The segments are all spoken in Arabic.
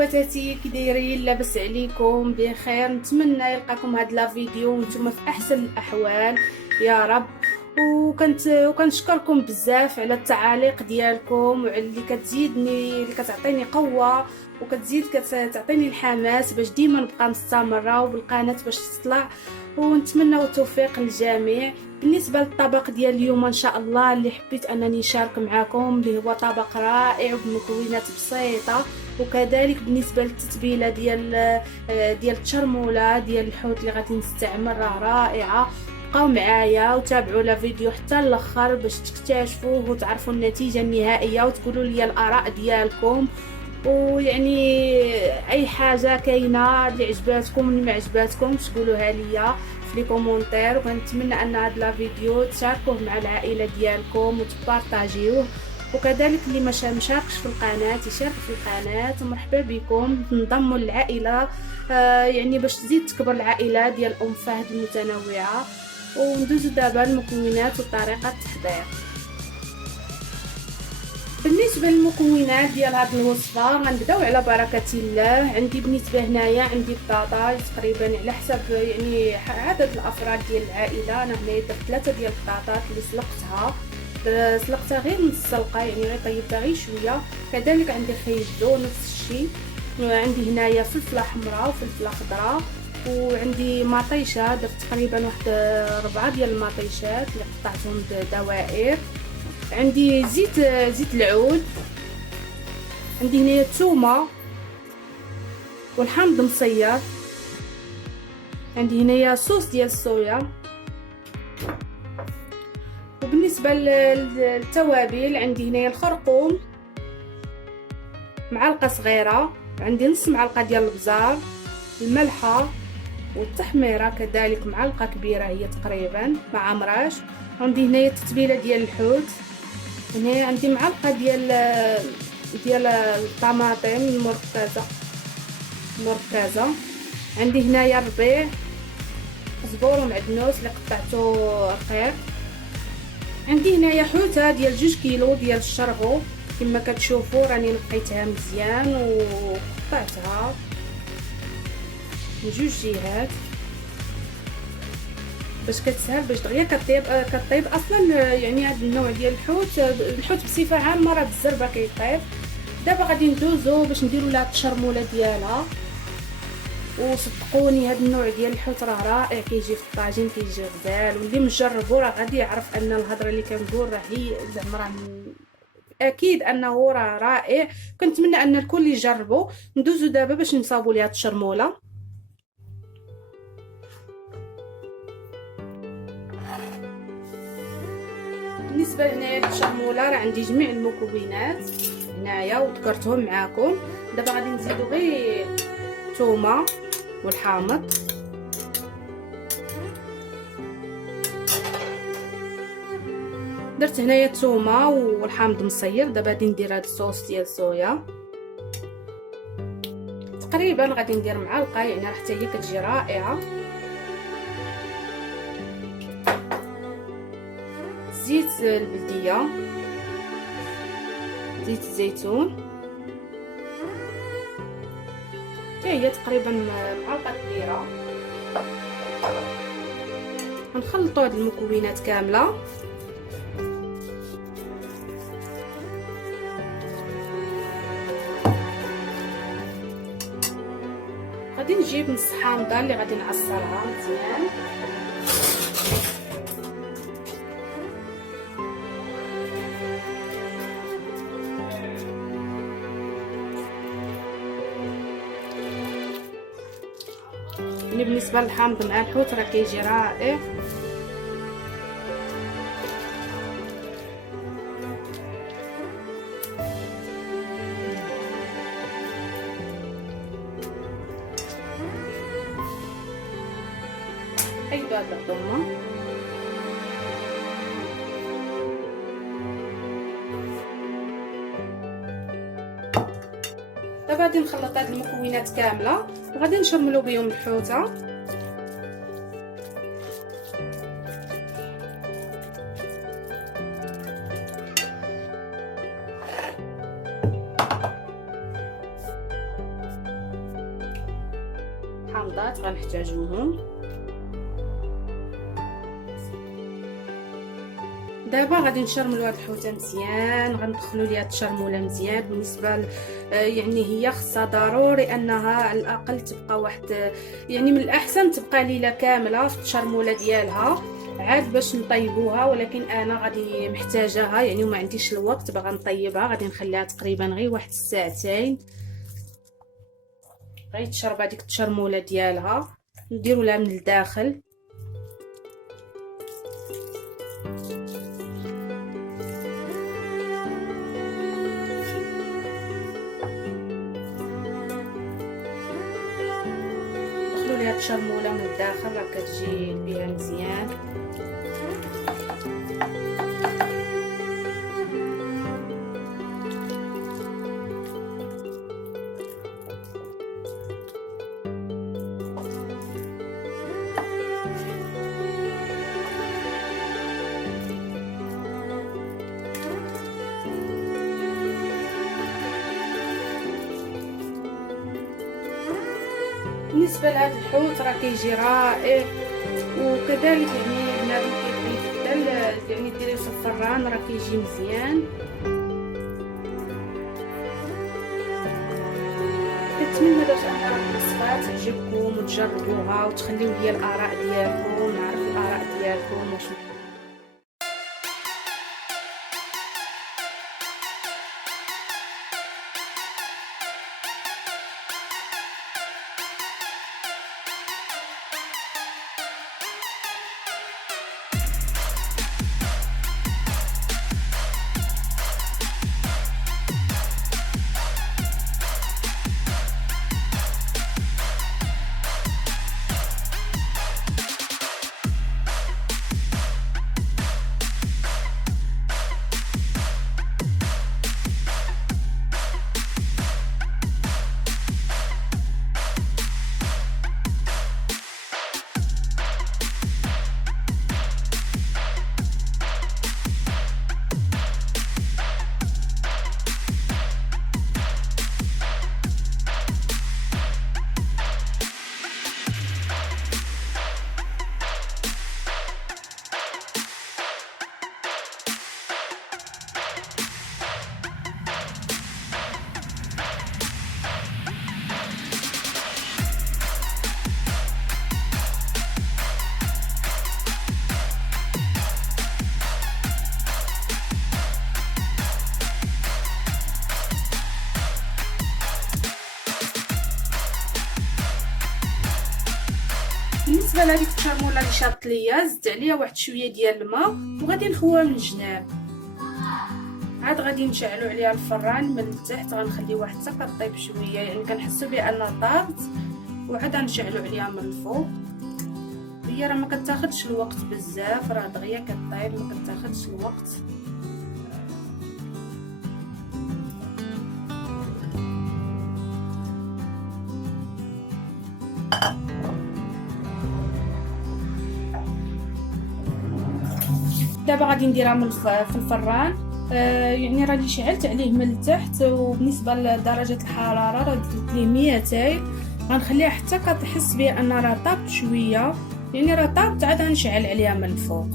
خواتاتي، كي دايرين؟ لاباس عليكم؟ بخير؟ نتمنى يلقاكم هاد لا فيديو وانتم في احسن الاحوال يا رب. وكنشكركم بزاف على التعاليق ديالكم وعلى اللي كتزيدني، اللي كتعطيني قوه وكتزيد كتعطيني الحماس باش ديما نبقى مستمره وبالقناه باش تطلع. ونتمنى التوفيق للجميع. بالنسبه للطبق ديال اليوم ان شاء الله اللي حبيت انني نشارك معكم، اللي هو طبق رائع بمكونات بسيطه. وكذلك بالنسبه للتتبيله ديال التشرموله ديال الحوت اللي غادي نستعمل راه رائعه. بقاو معايا وتابعوا لا فيديو حتى الاخر باش تكتشفوه وتعرفوا النتيجه النهائيه وتقولوا لي الاراء ديالكم. ويعني اي حاجه كاينه اللي عجباتكم واللي ما عجباتكمش قولوها ليا في لي كومونتير. وكنتمنى ان هذا لا فيديو تشاركوه مع العائله ديالكم وتبارطاجيوه. وكذلك اللي ما مشاركش في القناه يشارك في القناه. مرحبا بكم، تنضموا للعائله يعني باش تزيد تكبر العائله ديال ام فهد المتنوعه. وندوزو دابا المكونات وطريقه التحضير. بالنسبه للمكونات ديال هذه الوصفه غنبداو على بركه الله. عندي بالنسبه هنايا عندي بطاطا تقريبا على حسب يعني عدد الافراد ديال العائله. انا هنايا درت 3 ديال البطاطات اللي سلقتها غير نص سلقه، يعني غير طيبتها غير شويه. كذلك عندي خيزو نفس الشيء. عندي هنايا فلفله حمراء وفلفله خضراء. وعندي مطيشه درت تقريبا واحد 4 ديال المطيشات اللي قطعتهم دوائر. عندي زيت العود. عندي هنايا الثومه والحامض مصير. عندي هنايا صوص ديال الصويا. وبالنسبه للتوابل عندي هنايا الخرقوم معلقه صغيره. عندي نص معلقه ديال البزار، الملحه والتحميره كذلك معلقه كبيره هي تقريبا مع مراش. عندي هنايا التتبيله ديال الحوت. هنا عندي معلقه ديال الطماطم المركزه. عندي هنايا الربيع، زبور ومعدنوس اللي قطعته رقيق. عندي هنايا حوته ديال 2 كيلو ديال الشرغو كما كتشوفوا راني نقيتها مزيان وقطعتها من 2 جهات باش كتسهل باش دغيا كطيب اصلا. يعني هذا النوع ديال الحوت بصفه عامه راه بالزربه كيطيب. دابا غادي ندوزو باش نديروا لها التشرموله ديالها. وصدقوني هذا النوع ديال الحوت راه رائع، كيجي في الطاجين كيجي غزال. واللي مجربو راه غادي يعرف ان الهضره اللي كنقول راه هي زعما راه اكيد انه راه رائع. كنتمنى ان الكل يجربوا. ندوزو دابا باش نصاوبوا ليها التشرموله. بالنسبه هنايا للتشرموله راه عندي جميع المكونات هنايا وذكرتهم معاكم. دابا غادي نزيدو غير الثومه والحامض. درت هنايا الثومه والحامض مصير. دابا غادي ندير هذا الصوص ديال الصويا تقريبا غادي ندير معلقه، يعني راه حتى هي كتجي رائعه. زيت البلديه، زيت الزيتون حتى هي تقريبا معلقه كبيره. غنخلطوا هاد المكونات كامله. غادي نجيب نص حامضه اللي غادي نعصرها مزيان. بالنسبه للحامض مع الحوت راه كيجي رائع. حيدوا هاد الضمه. دابا غادي نخلط هاد المكونات كامله وغادي نشرملو بهم الحوته. حامضات غنحتاجوهم. دابا غادي نشرملو هاد الحوته مزيان، غندخلو ليها التشرموله مزيان. بالنسبه يعني هي خصها ضروري انها على الاقل تبقى واحد، يعني من الاحسن تبقى ليله كامله في التشرموله ديالها عاد باش نطيبوها، ولكن انا غادي محتاجاها يعني وما عنديش الوقت باغا نطيبها. غادي نخليها تقريبا غير واحد الساعتين غيتشرب هذيك التشرموله ديالها. نديرو لها من الداخل. ندخلو ليها التشرموله من الداخل راه كتجي بها مزيان. بالنسبه لهذا الحوت راه كيجي رائع، وكذلك يعني بنادم كيبغي يبدل يعني ديريه في الفران راه كيجي مزيان. كنتمنى باش انا الوصفه تعجبكم وتجربوها وتخليو لي الاراء ديالكم، نعرف الاراء ديالكم واش. بالنسبه لهذيك الشرموله اللي شاطت ليا زدت عليها واحد شويه ديال الماء وغادي نخويها من الجناب. عاد غادي نشعلو عليها الفران من التحت، غنخليوها حتى كطيب شويه يعني كنحسوا بانها طابت، وعاد غنشعلو عليها من الفوق. هي راه ما كتاخذش الوقت بزاف، راه دغيا كطيب ما كتاخذش الوقت. دابا غادي نديرها في الفران. يعني راني شعلت عليه من التحت، وبالنسبه لدرجه الحراره راه درت ليه 200. غنخليها حتى كتحس بها ان راه طابت شويه، يعني راه طابت. عاد غنشعل عليها من الفوق.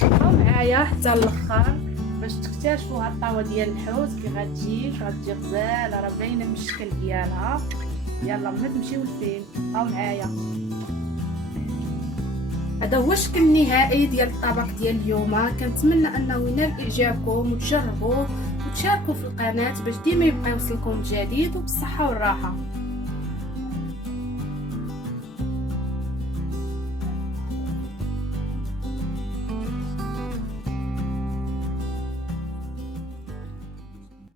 بقاو معايا حتى الاخر باش تكتشفوا هاد الطاوه ديال الحوت كي غتجي غزاله، راه باينه من الشكل ديالها. يلا ما تمشيو للفيلم، بقاو معايا. هذا هو الشكل النهائي ديال الطبق ديال اليوم. كنتمنى انه ينال اعجابكم وتجربوه وتشاركوا في القناه باش ديما يبقى يوصلكم الجديد وبالصحه والراحه.